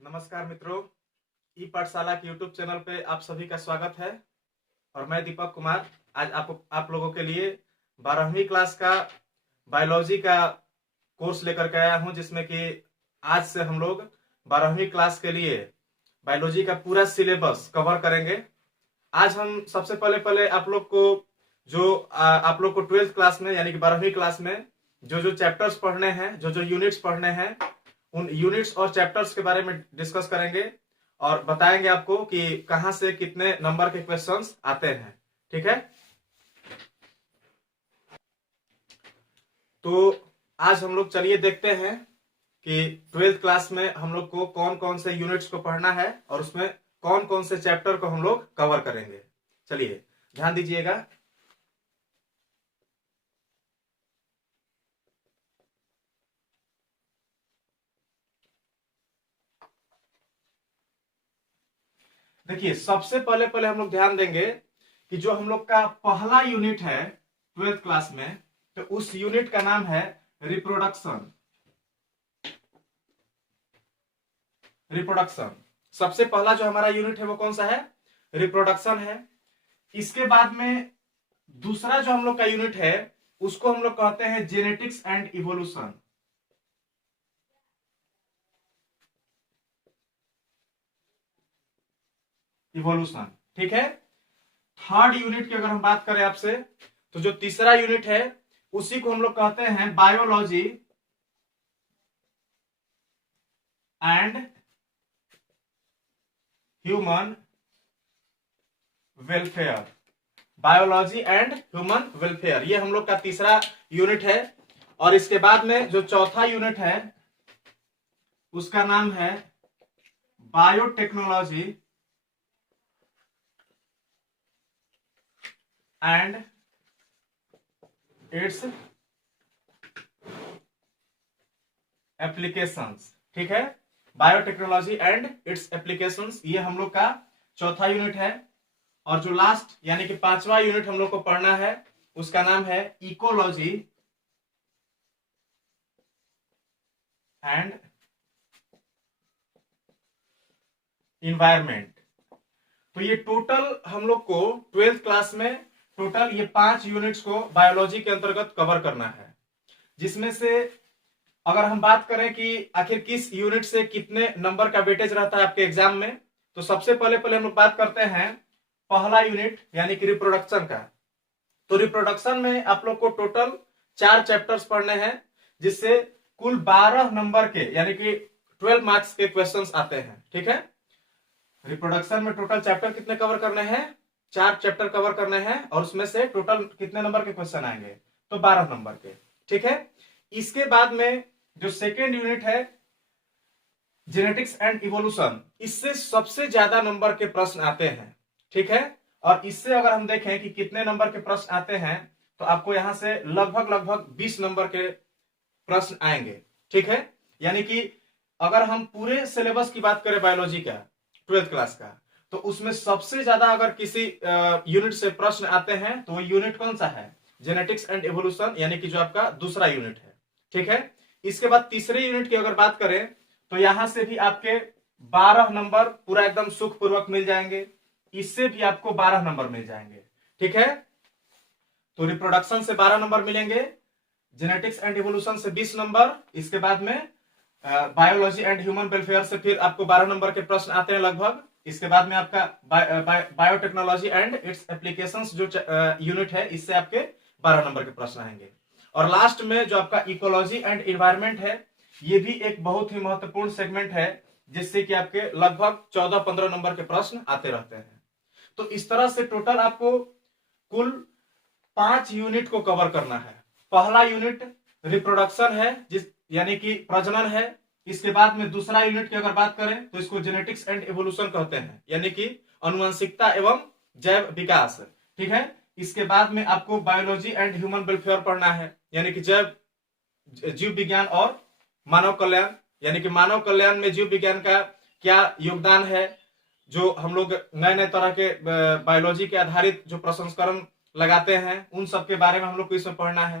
नमस्कार मित्रों, ई पाठशाला के यूट्यूब चैनल पे आप सभी का स्वागत है। और मैं दीपक कुमार आज आप लोगों के लिए 12वीं क्लास का बायोलॉजी का कोर्स लेकर के आया हूं, जिसमें कि आज से हम लोग 12वीं क्लास के लिए बायोलॉजी का पूरा सिलेबस कवर करेंगे। आज हम सबसे पहले आप लोग को आप लोग को 12th क्लास में यानी कि 12वीं क्लास में जो चैप्टर्स पढ़ने हैं, जो यूनिट्स पढ़ने हैं, उन यूनिट्स और चैप्टर्स के बारे में डिस्कस करेंगे और बताएंगे आपको कि कहां से कितने नंबर के क्वेश्चंस आते हैं। ठीक है, तो आज हम लोग चलिए देखते हैं कि 12th क्लास में हम लोग को कौन कौन से यूनिट्स को पढ़ना है और उसमें कौन कौन से चैप्टर को हम लोग कवर करेंगे। चलिए ध्यान दीजिएगा। देखिए, सबसे पहले हम लोग ध्यान देंगे कि जो हम लोग का पहला यूनिट है 12th क्लास में, तो उस यूनिट का नाम है रिप्रोडक्शन। रिप्रोडक्शन सबसे पहला जो हमारा यूनिट है वो कौन सा है? रिप्रोडक्शन है। इसके बाद में दूसरा जो हम लोग का यूनिट है उसको हम लोग कहते हैं जेनेटिक्स एंड इवोल्यूशन। इवोल्यूशन, ठीक है। थर्ड यूनिट की अगर हम बात करें आपसे, तो जो तीसरा यूनिट है उसी को हम लोग कहते हैं biology and human welfare. Biology and human welfare, ये हम लोग का तीसरा यूनिट है। और इसके बाद में जो चौथा यूनिट है उसका नाम है बायोटेक्नोलॉजी एंड इट्स एप्लीकेशंस। ठीक है, बायोटेक्नोलॉजी एंड इट्स एप्लीकेशंस, ये हम लोग का चौथा यूनिट है। और जो लास्ट यानी कि पांचवा यूनिट हम लोग को पढ़ना है उसका नाम है इकोलॉजी एंड इन्वायरमेंट। तो ये टोटल हम लोग को 12th क्लास में टोटल ये 5 यूनिट्स को बायोलॉजी के अंतर्गत कवर करना है, जिसमें से अगर हम बात करें कि आखिर किस यूनिट से कितने नंबर का वेटेज रहता है आपके एग्जाम में, तो सबसे पहले हम लोग बात करते हैं पहला यूनिट यानी कि रिप्रोडक्शन का। तो रिप्रोडक्शन में आप लोग को टोटल 4 चैप्टर्स पढ़ने हैं, जिससे कुल 12 नंबर के यानी कि 12 मार्क्स के क्वेश्चंस आते हैं। ठीक है, रिप्रोडक्शन में टोटल चैप्टर कितने कवर करने हैं? 4 चैप्टर कवर करने हैं और उसमें से टोटल कितने नंबर के क्वेश्चन आएंगे? तो 12 नंबर के। ठीक है, इसके बाद में जो सेकेंड यूनिट है जेनेटिक्स एंड इवोल्यूशन, इससे सबसे ज्यादा नंबर के प्रश्न आते हैं। ठीक है, और इससे अगर हम देखें कि कितने नंबर के प्रश्न आते हैं, तो आपको यहां से लगभग 20 नंबर के प्रश्न आएंगे। ठीक है, यानी कि अगर हम पूरे सिलेबस की बात करें बायोलॉजी का 12th क्लास का, तो उसमें सबसे ज्यादा अगर किसी यूनिट से प्रश्न आते हैं तो वो यूनिट कौन सा है? जेनेटिक्स एंड इवोल्यूशन, यानी कि जो आपका दूसरा यूनिट है। ठीक है, इसके बाद तीसरे यूनिट की अगर बात करें तो यहां से भी आपके 12 नंबर पूरा एकदम सुखपूर्वक मिल जाएंगे। इससे भी आपको 12 नंबर मिल जाएंगे। ठीक है, तो रिप्रोडक्शन से 12 नंबर मिलेंगे, जेनेटिक्स एंड इवोल्यूशन से 20 नंबर, इसके बाद में बायोलॉजी एंड ह्यूमन वेलफेयर से फिर आपको 12 नंबर के प्रश्न आते हैं लगभग। इसके बाद में आपका बायोटेक्नोलॉजी एंड इट्स एप्लीकेशंस जो यूनिट है, इससे आपके 12 नंबर के प्रश्न आएंगे। और लास्ट में जो आपका इकोलॉजी एंड इन्वायरमेंट है, ये भी एक बहुत ही महत्वपूर्ण सेगमेंट है, जिससे कि आपके लगभग 14-15 नंबर के प्रश्न आते रहते हैं। तो इस तरह से टोटल आपको कुल 5 यूनिट को कवर करना है। पहला यूनिट रिप्रोडक्शन है, जिस यानी कि प्रजनन है। इसके बाद में दूसरा यूनिट की अगर बात करें तो इसको जेनेटिक्स एंड इवोल्यूशन कहते हैं, यानी कि अनुवंशिकता एवं जैव विकास। ठीक है, इसके बाद में आपको बायोलॉजी एंड ह्यूमन वेलफेयर पढ़ना है, यानी कि जीव विज्ञान और मानव कल्याण, यानी कि मानव कल्याण में जीव विज्ञान का क्या योगदान है। जो हम लोग नए तरह के बायोलॉजी के आधारित जो प्रसंस्करण लगाते हैं, उन सब के बारे में हम लोग को इसमें पढ़ना है।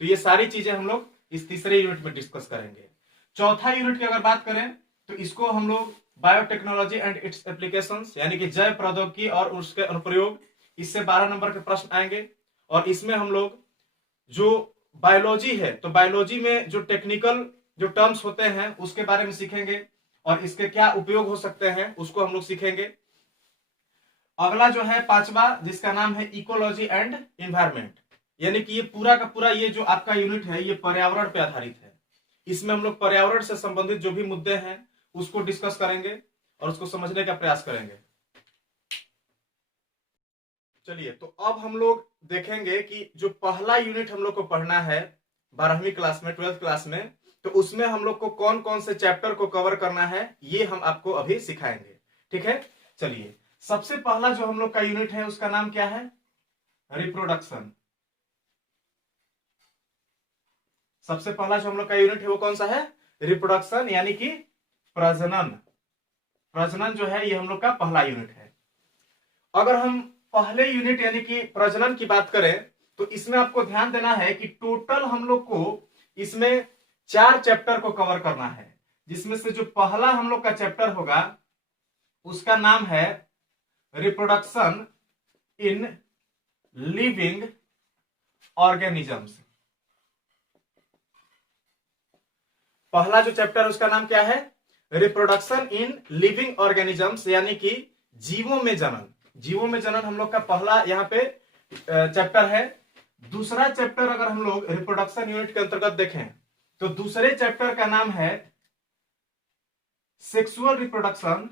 तो ये सारी चीजें हम लोग इस तीसरे यूनिट में डिस्कस करेंगे। चौथा यूनिट की अगर बात करें तो इसको हम लोग बायोटेक्नोलॉजी एंड इट्स एप्लीकेशंस यानी कि जैव प्रौद्योगिकी और उसके अनुप्रयोग, इससे 12 नंबर के प्रश्न आएंगे। और इसमें हम लोग जो बायोलॉजी है तो बायोलॉजी में जो टेक्निकल जो टर्म्स होते हैं उसके बारे में सीखेंगे और इसके क्या उपयोग हो सकते हैं उसको हम लोग सीखेंगे। अगला जो है पांचवा, जिसका नाम है इकोलॉजी एंड इन्वायरमेंट, यानी कि ये पूरा का पूरा ये जो आपका यूनिट है ये पर्यावरण पे आधारित है। इसमें हम लोग पर्यावरण से संबंधित जो भी मुद्दे हैं उसको डिस्कस करेंगे और उसको समझने का प्रयास करेंगे। चलिए, तो अब हम लोग देखेंगे कि जो पहला यूनिट हम लोग को पढ़ना है 12वीं क्लास में, 12th क्लास में, तो उसमें हम लोग को कौन कौन से चैप्टर को कवर करना है ये हम आपको अभी सिखाएंगे। ठीक है, चलिए, सबसे पहला जो हम लोग का यूनिट है उसका नाम क्या है? रिप्रोडक्शन। सबसे पहला जो हम लोग का यूनिट है वो कौन सा है? रिप्रोडक्शन, यानी कि प्रजनन। प्रजनन जो है ये हम लोग का पहला यूनिट है। अगर हम पहले यूनिट यानी कि प्रजनन की बात करें तो इसमें आपको ध्यान देना है कि टोटल हम लोग को इसमें 4 चैप्टर को कवर करना है, जिसमें से जो पहला हम लोग का चैप्टर होगा उसका नाम है रिप्रोडक्शन इन लिविंग ऑर्गेनिजम्स। पहला जो चैप्टर उसका नाम क्या है? रिप्रोडक्शन इन लिविंग ऑर्गेनिजम्स, यानी कि जीवों में जनन। जीवों में जनन हम लोग का पहला यहाँ पे चैप्टर है। दूसरा चैप्टर अगर हम लोग रिप्रोडक्शन यूनिट के अंतर्गत देखें तो दूसरे चैप्टर का नाम है sexual reproduction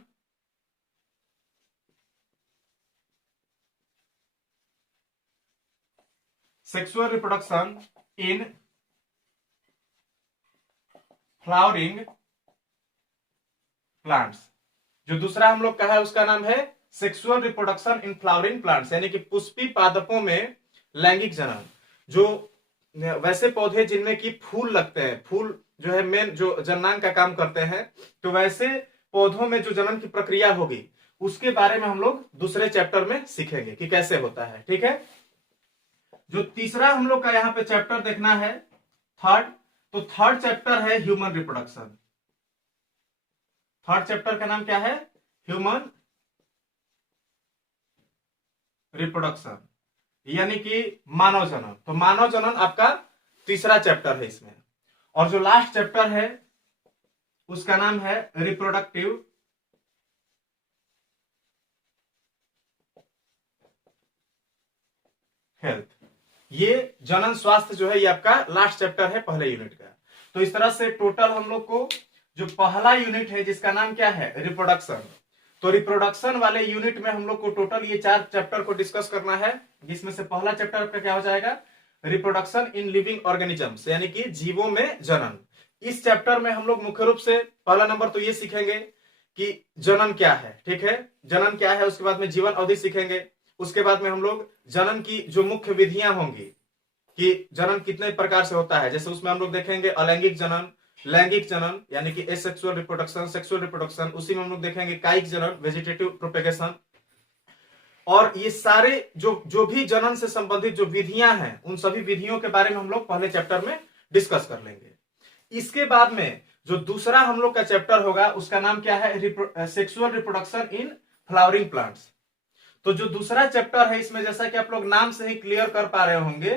in flowering plants. जो दूसरा हम लोग का है उसका नाम है sexual reproduction in flowering plants, यानी कि पुष्पी पादपों में लैंगिक जनन। जो वैसे पौधे जिनमें कि फूल लगते हैं, फूल जो है मेन जो जननांग का काम करते हैं, तो वैसे पौधों में जो जनन की प्रक्रिया होगी उसके बारे में हम लोग दूसरे चैप्टर में सीखेंगे कि कैसे होता है। ठीक है, जो तीसरा हम लोग का यहाँ पे चैप्टर देखना है थर्ड, तो थर्ड चैप्टर है ह्यूमन रिप्रोडक्शन। थर्ड चैप्टर का नाम क्या है? ह्यूमन रिप्रोडक्शन, यानी कि मानव जनन। तो मानव जनन आपका तीसरा चैप्टर है इसमें। और जो लास्ट चैप्टर है उसका नाम है रिप्रोडक्टिव हेल्थ। ये जनन स्वास्थ्य जो है ये आपका लास्ट चैप्टर है पहले यूनिट का। तो इस तरह से टोटल हम लोग को जो पहला यूनिट है जिसका नाम क्या है? रिप्रोडक्शन, तो रिप्रोडक्शन वाले यूनिट में हम लोग को टोटल ये 4 चैप्टर को डिस्कस करना है, जिसमें से पहला चैप्टर आपका क्या हो जाएगा? रिप्रोडक्शन इन लिविंग ऑर्गेनिजम्स, यानी कि जीवों में जनन। इस चैप्टर में हम लोग मुख्य रूप से पहला नंबर तो ये सीखेंगे कि जनन क्या है। ठीक है, जनन क्या है, उसके बाद में जीवन अवधि सीखेंगे, उसके बाद में हम लोग जनन की जो मुख्य विधियां होंगी कि जनन कितने प्रकार से होता है, जैसे उसमें हम लोग देखेंगे अलैंगिक जनन, लैंगिक जनन यानी कि एसेक्सुअल रिप्रोडक्शन, सेक्सुअल रिप्रोडक्शन, उसी में हम लोग देखेंगे कायिक जनन, वेजिटेटिव प्रोपेगेशन। और ये सारे जो भी जनन से संबंधित जो विधियां हैं उन सभी विधियों के बारे में हम लोग पहले चैप्टर में डिस्कस कर लेंगे। इसके बाद में जो दूसरा हम लोग का चैप्टर होगा उसका नाम क्या है? Sexual reproduction in flowering plants. तो जो दूसरा चैप्टर है इसमें जैसा कि आप लोग नाम से ही क्लियर कर पा रहे होंगे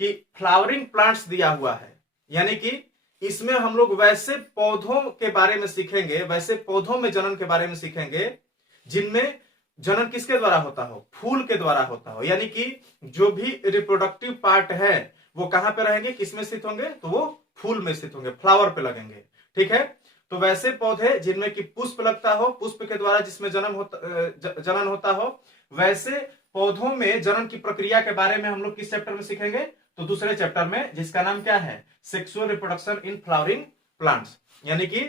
कि फ्लावरिंग प्लांट्स दिया हुआ है, यानी कि इसमें हम लोग वैसे पौधों के बारे में सीखेंगे, वैसे पौधों में जनन के बारे में सीखेंगे जिनमें जनन किसके द्वारा होता हो? फूल के द्वारा होता हो, यानी कि जो भी रिप्रोडक्टिव पार्ट है वो कहां पे रहेंगे, किसमें स्थित होंगे? तो वो फूल में स्थित होंगे, फ्लावर पे लगेंगे। ठीक है, तो वैसे पौधे जिनमें कि पुष्प लगता हो, पुष्प के द्वारा जिसमें जनन होता हो, वैसे पौधों में जनन की प्रक्रिया के बारे में हम लोग किस चैप्टर में सीखेंगे? तो दूसरे चैप्टर में, जिसका नाम क्या है? Sexual reproduction in flowering plants, यानी कि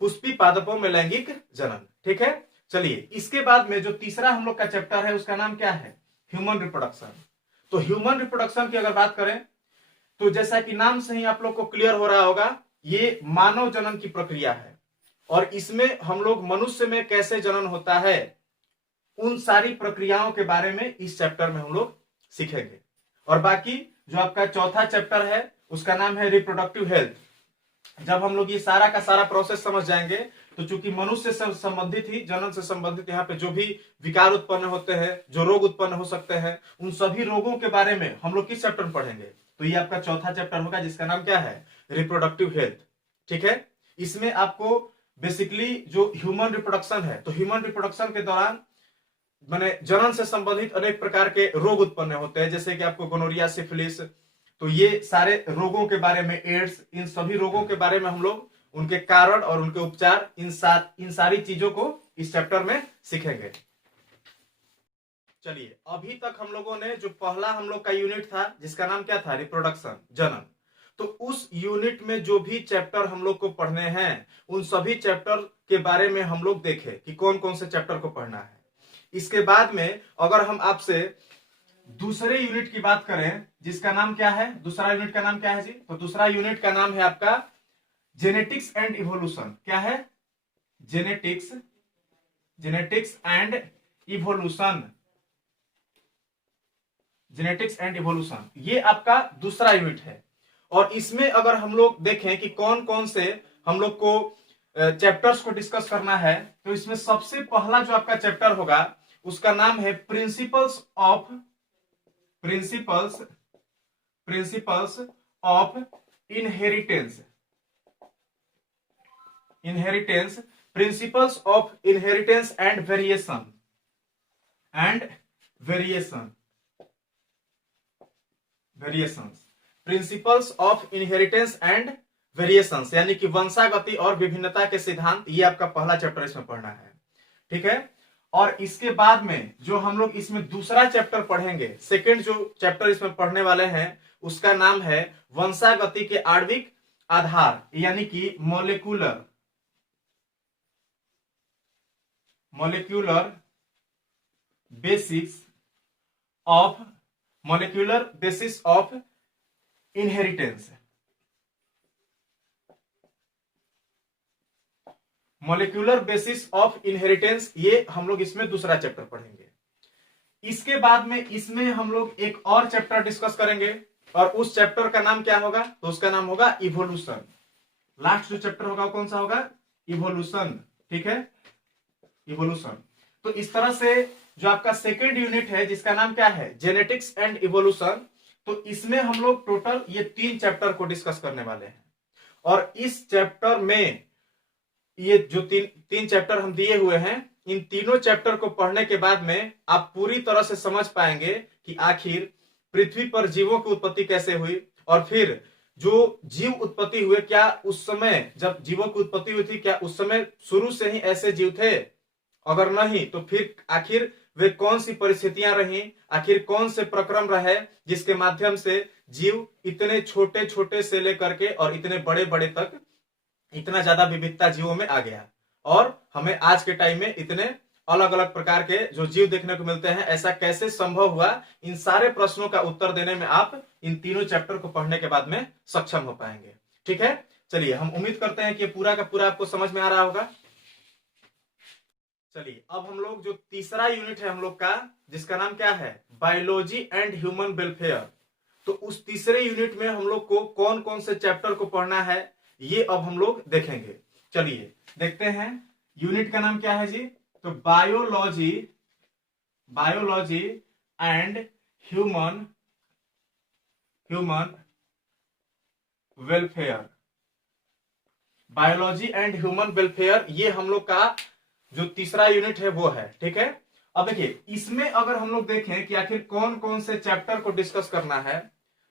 पुष्पी पादपों में लैंगिक जनन। ठीक है, चलिए, इसके बाद में जो तीसरा हम लोग का चैप्टर है उसका नाम क्या है? Human reproduction. तो ह्यूमन रिप्रोडक्शन की अगर बात करें तो जैसा कि नाम से ही आप लोग को क्लियर हो रहा होगा, ये मानव जनन की प्रक्रिया है और इसमें हम लोग मनुष्य में कैसे जनन होता है उन सारी प्रक्रियाओं के बारे में इस चैप्टर में हम लोग सीखेंगे। और बाकी जो आपका चौथा चैप्टर है उसका नाम है रिप्रोडक्टिव हेल्थ। जब हम लोग ये सारा का सारा प्रोसेस समझ जाएंगे, तो चूंकि मनुष्य से संबंधित ही, जनन से संबंधित यहाँ पे जो भी विकार उत्पन्न होते हैं, जो रोग उत्पन्न हो सकते हैं, उन सभी रोगों के बारे में हम लोग किस चैप्टर में पढ़ेंगे? तो ये आपका चौथा चैप्टर होगा, जिसका नाम क्या है? Reproductive health. ठीक है, इसमें आपको बेसिकली जो ह्यूमन रिप्रोडक्शन है, तो ह्यूमन रिप्रोडक्शन के दौरान माने जनन से संबंधित अनेक प्रकार के रोग उत्पन्न होते हैं, जैसे कि आपको गोनोरिया, सिफिलिस, तो ये सारे रोगों के बारे में, एड्स, इन सभी रोगों के बारे में हम लोग उनके कारण और उनके उपचार, इन सारी चीजों को इस चैप्टर में सीखेंगे। चलिए, अभी तक हम लोगों ने जो पहला हम लोग का यूनिट था, जिसका नाम क्या था? रिप्रोडक्शन, जनन। तो उस यूनिट में जो भी चैप्टर हम लोग को पढ़ने हैं, उन सभी चैप्टर के बारे में हम लोग देखें कि कौन कौन से चैप्टर को पढ़ना है। इसके बाद में अगर हम आपसे दूसरे यूनिट की बात करें, जिसका नाम क्या है? दूसरा यूनिट का नाम क्या है जी? तो दूसरा यूनिट का नाम है आपका जेनेटिक्स एंड इवोल्यूशन। क्या है? Genetics, genetics and evolution, genetics and evolution, ये आपका दूसरा यूनिट है। और इसमें अगर हम लोग देखें कि कौन कौन से हम लोग को चैप्टर्स को डिस्कस करना है, तो इसमें सबसे पहला जो आपका चैप्टर होगा, उसका नाम है principles of inheritance, principles of inheritance and variation, principles of inheritance and variations, यानी कि वंशागति और विभिन्नता के सिद्धांत, ये आपका पहला चैप्टर इसमें पढ़ना है। ठीक है, और इसके बाद में जो हम लोग इसमें दूसरा चैप्टर पढ़ेंगे, सेकंड जो चैप्टर इसमें पढ़ने वाले हैं, उसका नाम है वंशागति के आणविक आधार, यानी कि molecular basis of inheritance, molecular basis of inheritance, ये हम लोग इसमें दूसरा चैप्टर पढ़ेंगे। इसके बाद में इसमें हम लोग एक और चैप्टर डिस्कस करेंगे, और उस चैप्टर का नाम क्या होगा? तो उसका नाम होगा इवोल्यूशन। लास्ट जो चैप्टर होगा वो कौन सा होगा? इवोल्यूशन। ठीक है, इवोल्यूशन। तो इस तरह से जो आपका सेकेंड यूनिट है, जिसका नाम क्या है? जेनेटिक्स एंड इवोल्यूशन, तो इसमें हम लोग टोटल ये 3 चैप्टर को डिस्कस करने वाले हैं। और इस चैप्टर में ये जो तीन चैप्टर हम दिए हुए हैं, इन तीनों चैप्टर को पढ़ने के बाद में आप पूरी तरह से समझ पाएंगे कि आखिर पृथ्वी पर जीवों की उत्पत्ति कैसे हुई, और फिर जो जीव उत्पत्ति हुए, क्या उस समय जब जीवों की उत्पत्ति हुई थी, क्या उस समय शुरू से ही ऐसे जीव थे? अगर नहीं, तो फिर आखिर वे कौन सी परिस्थितियां रही, आखिर कौन से प्रक्रम रहे जिसके माध्यम से जीव इतने छोटे छोटे से लेकर के और इतने बड़े बड़े तक, इतना ज्यादा विविधता जीवों में आ गया, और हमें आज के टाइम में इतने अलग अलग प्रकार के जो जीव देखने को मिलते हैं, ऐसा कैसे संभव हुआ? इन सारे प्रश्नों का उत्तर देने में आप इन तीनों चैप्टर को पढ़ने के बाद में सक्षम हो पाएंगे। ठीक है, चलिए, हम उम्मीद करते हैं कि पूरा का पूरा आपको समझ में आ रहा होगा। चलिए, अब हम लोग जो तीसरा यूनिट है हम लोग का, जिसका नाम क्या है? बायोलॉजी एंड ह्यूमन वेलफेयर, तो उस तीसरे यूनिट में हम लोग को कौन कौन से चैप्टर को पढ़ना है, ये अब हम लोग देखेंगे। चलिए देखते हैं, यूनिट का नाम क्या है जी? तो biology and human welfare, biology and human welfare, ये हम लोग का जो तीसरा यूनिट है वो है। ठीक है, अब देखिए, इसमें अगर हम लोग देखें कि आखिर कौन कौन से चैप्टर को डिस्कस करना है,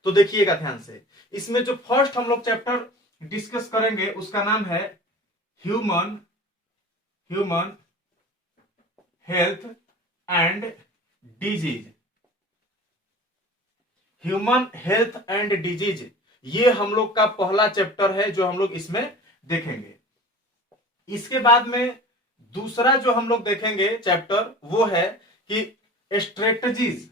तो देखिएगा ध्यान से। इसमें जो फर्स्ट हम लोग चैप्टर डिस्कस करेंगे, उसका नाम है human health and disease, human health and disease, ये हम लोग का पहला चैप्टर है जो हम लोग इसमें देखेंगे। इसके बाद में दूसरा जो हम लोग देखेंगे चैप्टर, वो है कि strategies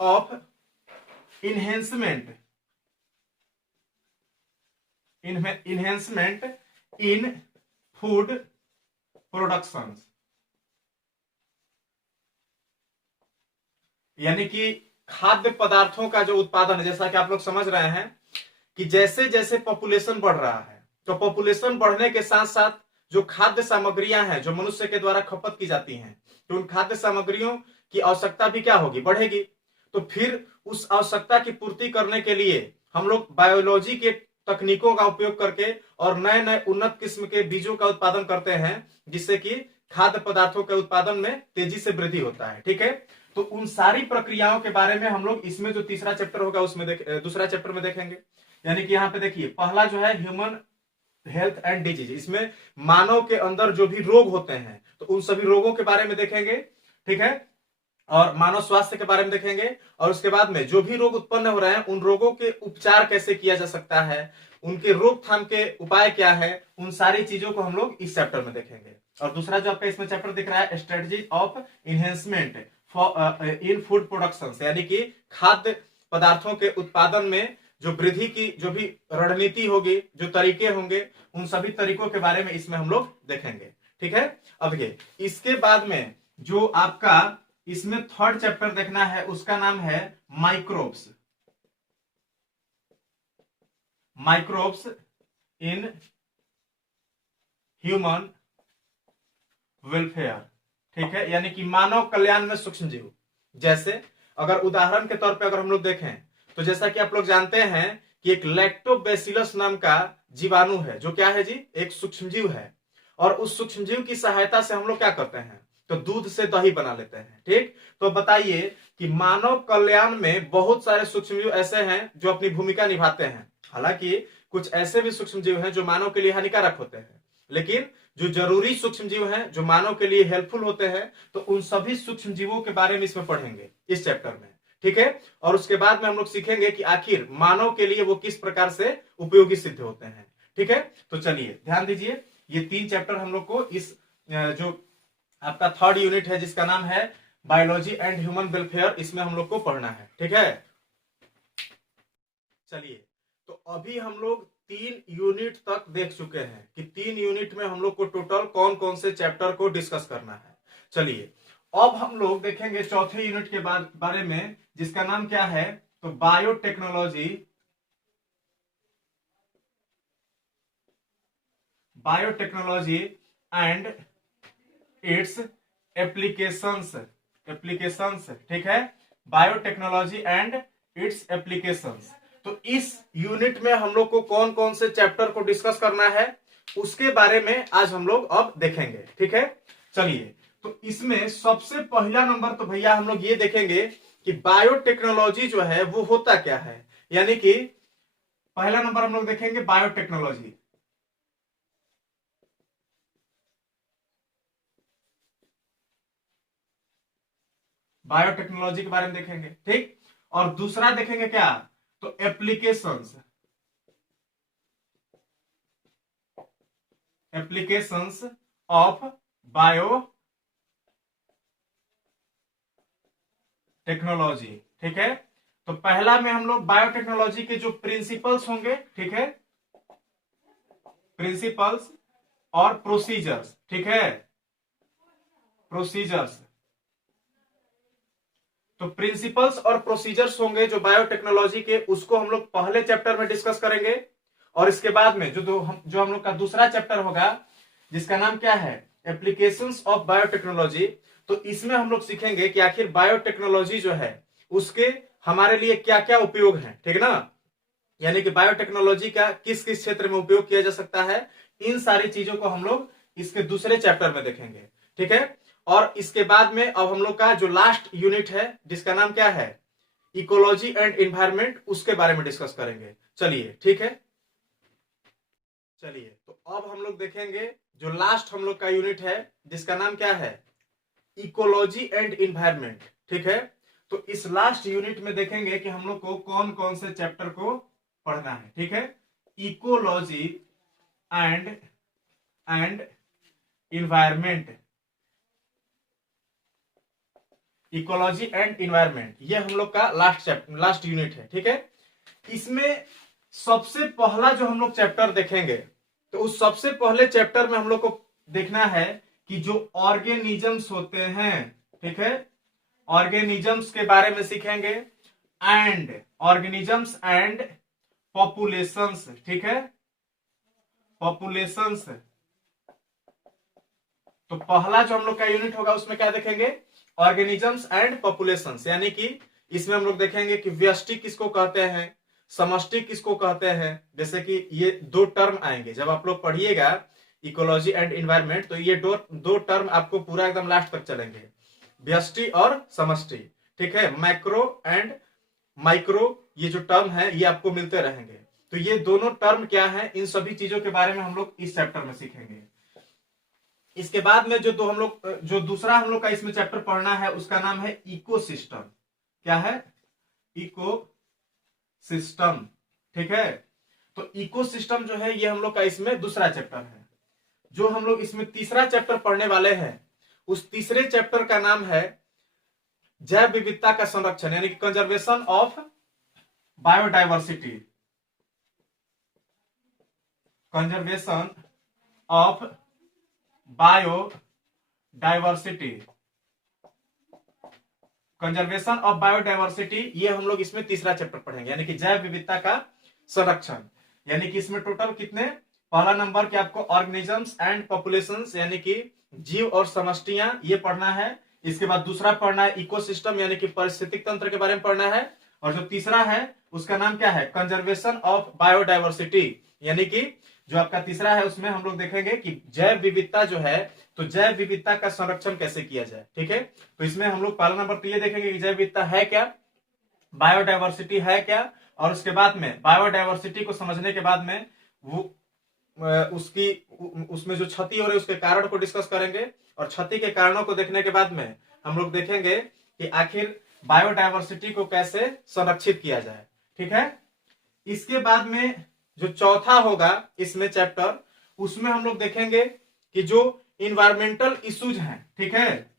of enhancement in food production, यानी कि खाद्य पदार्थों का जो उत्पादन है, जैसा कि आप लोग समझ रहे हैं कि जैसे जैसे पॉपुलेशन बढ़ रहा है तो पॉपुलेशन बढ़ने के साथ साथ जो खाद्य सामग्रियां हैं जो मनुष्य के द्वारा खपत की जाती हैं, तो उन खाद्य सामग्रियों की आवश्यकता भी क्या होगी, बढ़ेगी। तो फिर उस आवश्यकता की पूर्ति करने के लिए हम लोग बायोलॉजी के तकनीकों का उपयोग करके और नए नए उन्नत किस्म के बीजों का उत्पादन करते हैं, जिससे कि खाद्य पदार्थों के उत्पादन में तेजी से वृद्धि होता है। ठीक है, तो उन सारी प्रक्रियाओं के बारे में हम लोग इसमें जो तीसरा चैप्टर होगा उसमें दूसरा चैप्टर में देखेंगे। यानी कि यहाँ पे देखिए पहला जो है ह्यूमन हेल्थ एंड डिजीज, इसमें मानव के अंदर जो भी रोग होते हैं तो उन सभी रोगों के बारे में देखेंगे। ठीक है, और मानव स्वास्थ्य के बारे में देखेंगे, और उसके बाद में जो भी रोग उत्पन्न हो रहे हैं उन रोगों के उपचार कैसे किया जा सकता है, उनके रोकथाम के उपाय क्या है, उन सारी चीजों को हम लोग इस चैप्टर में देखेंगे। और दूसरा जो आपका इसमें चैप्टर दिख रहा है strategy of enhancement in food production, यानी कि खाद्य पदार्थों के उत्पादन में जो वृद्धि की जो भी रणनीति होगी, जो तरीके होंगे, उन सभी तरीकों के बारे में इसमें हम लोग देखेंगे। ठीक है, अब देखिए इसके बाद में जो आपका इसमें थर्ड चैप्टर देखना है उसका नाम है microbes, microbes in human welfare. ठीक है, यानी कि मानव कल्याण में सूक्ष्म जीव। जैसे अगर उदाहरण के तौर पे अगर हम लोग देखें तो जैसा कि आप लोग जानते हैं कि एक लैक्टोबैसिलस नाम का जीवाणु है, जो क्या है जी, एक सूक्ष्म जीव है। और उस सूक्ष्म जीव की सहायता से हम लोग क्या करते हैं, तो दूध से दही बना लेते हैं। ठीक, तो बताइए कि मानव कल्याण में बहुत सारे सूक्ष्म जीव ऐसे हैं जो अपनी भूमिका निभाते हैं। हालांकि कुछ ऐसे भी सूक्ष्म जीव हैं जो मानव के लिए हानिकारक होते हैं, लेकिन जो जरूरी सूक्ष्म जीव हैं जो मानव के लिए हेल्पफुल होते हैं, तो उन सभी सूक्ष्म जीवों के बारे में इसमें पढ़ेंगे इस चैप्टर में। ठीक है, और उसके बाद में हम लोग सीखेंगे कि आखिर मानव के लिए वो किस प्रकार से उपयोगी सिद्ध होते हैं। ठीक है, तो चलिए ध्यान दीजिए, ये 3 चैप्टर हम लोग को इस जो आपका थर्ड यूनिट है जिसका नाम है बायोलॉजी एंड ह्यूमन वेलफेयर, इसमें हम लोग को पढ़ना है। ठीक है, चलिए तो अभी हम लोग 3 यूनिट तक देख चुके हैं कि 3 यूनिट में हम लोग को टोटल कौन कौन से चैप्टर को डिस्कस करना है। चलिए अब हम लोग देखेंगे चौथे यूनिट के बारे में, जिसका नाम क्या है, तो biotechnology, biotechnology and it's applications, applications. ठीक है, बायोटेक्नोलॉजी एंड इट्स एप्लीकेशंस। तो इस यूनिट में हम लोग को कौन कौन से चैप्टर को डिस्कस करना है उसके बारे में आज हम लोग अब देखेंगे। ठीक है, चलिए तो इसमें सबसे पहला नंबर तो भैया हम लोग ये देखेंगे कि बायोटेक्नोलॉजी जो है वो होता क्या है। यानी कि पहला नंबर हम लोग देखेंगे बायोटेक्नोलॉजी, बायोटेक्नोलॉजी के बारे में देखेंगे। ठीक, और दूसरा देखेंगे क्या, तो applications, applications of bio technology. ठीक है, तो पहला में हम लोग बायोटेक्नोलॉजी के जो प्रिंसिपल्स होंगे, ठीक है, प्रिंसिपल्स और प्रोसीजर्स। ठीक है, प्रोसीजर्स, तो प्रिंसिपल्स और प्रोसीजर्स होंगे जो बायोटेक्नोलॉजी के, उसको हम लोग पहले चैप्टर में डिस्कस करेंगे। और इसके बाद में जो हम लोग का दूसरा चैप्टर होगा जिसका नाम क्या है, एप्लीकेशंस ऑफ बायोटेक्नोलॉजी, तो इसमें हम लोग सीखेंगे कि आखिर बायोटेक्नोलॉजी जो है उसके हमारे लिए क्या क्या उपयोग है। ठीक है ना, यानी कि बायोटेक्नोलॉजी का किस किस क्षेत्र में उपयोग किया जा सकता है, इन सारी चीजों को हम लोग इसके दूसरे चैप्टर में देखेंगे। ठीक है, और इसके बाद में अब हम लोग का जो लास्ट यूनिट है जिसका नाम क्या है, इकोलॉजी एंड एनवायरनमेंट, उसके बारे में डिस्कस करेंगे। चलिए ठीक है, चलिए तो अब हम लोग देखेंगे जो लास्ट हम लोग का यूनिट है जिसका नाम क्या है, इकोलॉजी एंड एनवायरनमेंट। ठीक है, तो इस लास्ट यूनिट में देखेंगे कि हम लोग को कौन कौन से चैप्टर को पढ़ना है। ठीक है, ecology and environment, ecology and environment, ये हम लोग का लास्ट यूनिट है। ठीक है, इसमें सबसे पहला जो हम लोग चैप्टर देखेंगे, तो उस सबसे पहले चैप्टर में हम लोग को देखना है कि जो ऑर्गेनिजम्स होते हैं, ठीक है, ऑर्गेनिजम्स के बारे में सीखेंगे एंड ऑर्गेनिजम्स एंड पॉपुलेशंस, ठीक है, पॉपुलेशंस। तो पहला जो हम लोग का यूनिट होगा उसमें क्या देखेंगे, ऑर्गेनिजम्स एंड पॉपुलेशंस, यानी कि इसमें हम लोग देखेंगे कि व्यष्टि किसको कहते हैं, समष्टि किसको कहते हैं। जैसे कि ये दो टर्म आएंगे जब आप लोग पढ़िएगा इकोलॉजी एंड एनवायरनमेंट, तो ये दो टर्म आपको पूरा एकदम लास्ट तक चलेंगे, व्यष्टि और समष्टि, ठीक है। मैक्रो एंड माइक्रो ये जो टर्म है ये आपको मिलते रहेंगे। तो ये दोनों टर्म क्या है, इन सभी चीजों के बारे में हम लोग इस चैप्टर में सीखेंगे। इसके बाद में जो दूसरा हम लोग का इसमें चैप्टर पढ़ना है उसका नाम है इकोसिस्टम। क्या है, इकोसिस्टम, ठीक है। तो इकोसिस्टम जो है ये हम लोग का इसमें दूसरा चैप्टर है। जो हम लोग इसमें तीसरा चैप्टर पढ़ने वाले हैं उस तीसरे चैप्टर का नाम है जैव विविधता का संरक्षण, यानी कि conservation of biodiversity, conservation of biodiversity, conservation of biodiversity, ये हम लोग इसमें तीसरा चैप्टर पढ़ेंगे, यानी कि जैव विविधता का संरक्षण। यानी कि इसमें टोटल कितने, पहला नंबर कि आपको ऑर्गेनिजम्स एंड पॉपुलेशंस, यानी कि जीव और समष्टियां, ये पढ़ना है। इसके बाद दूसरा पढ़ना है इकोसिस्टम, यानी कि पारिस्थितिक तंत्र के बारे में पढ़ना है। और जो तीसरा है उसका नाम क्या है, कंजर्वेशन ऑफ बायोडाइवर्सिटी, यानी कि जो आपका तीसरा है उसमें हम लोग देखेंगे कि जैव विविधता जो है, तो जैव विविधता का संरक्षण कैसे किया जाए, ठीक है। तो इसमें हम लोग पहला नंबर तो ये देखेंगे कि जैव विविधता है क्या, बायोडाइवर्सिटी है क्या, और उसके बाद में बायोडाइवर्सिटी को समझने के बाद में वो उसमें जो क्षति हो रही है उसके कारण को डिस्कस करेंगे, और क्षति के कारणों को देखने के बाद में हम लोग देखेंगे कि आखिर बायोडाइवर्सिटी को कैसे संरक्षित किया जाए, ठीक है। इसके बाद में जो चौथा होगा इसमें चैप्टर, उसमें हम लोग देखेंगे कि जो इन्वायरमेंटल इश्यूज हैं, ठीक है,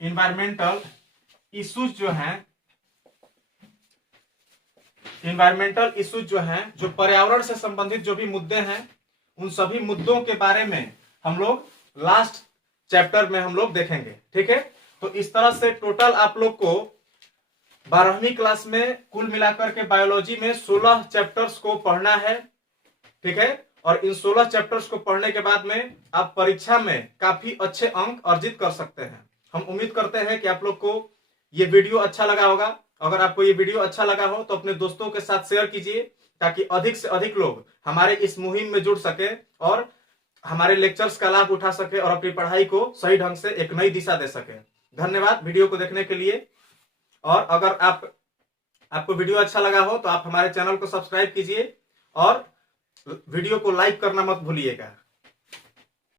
इन्वायरमेंटल इश्यूज जो हैं, इन्वायरमेंटल इश्यूज जो हैं, जो पर्यावरण से संबंधित जो भी मुद्दे हैं, उन सभी मुद्दों के बारे में हम लोग लास्ट चैप्टर में हम लोग देखेंगे, ठीक है। तो इस तरह से टोटल आप लोग को 12वीं क्लास में कुल मिलाकर के बायोलॉजी में 16 चैप्टर्स को पढ़ना है, ठीक है। और इन 16 चैप्टर्स को पढ़ने के बाद में आप परीक्षा में काफी अच्छे अंक अर्जित कर सकते हैं। हम उम्मीद करते हैं कि आप लोग को ये वीडियो अच्छा लगा होगा। अगर आपको ये वीडियो अच्छा लगा हो तो अपने दोस्तों के साथ शेयर कीजिए, ताकि अधिक से अधिक लोग हमारे इस मुहिम में जुड़ सके और हमारे लेक्चर्स का लाभ उठा सके और अपनी पढ़ाई को सही ढंग से एक नई दिशा दे सके। धन्यवाद वीडियो को देखने के लिए। और अगर आपको वीडियो अच्छा लगा हो तो आप हमारे चैनल को सब्सक्राइब कीजिए और वीडियो को लाइक करना मत भूलिएगा।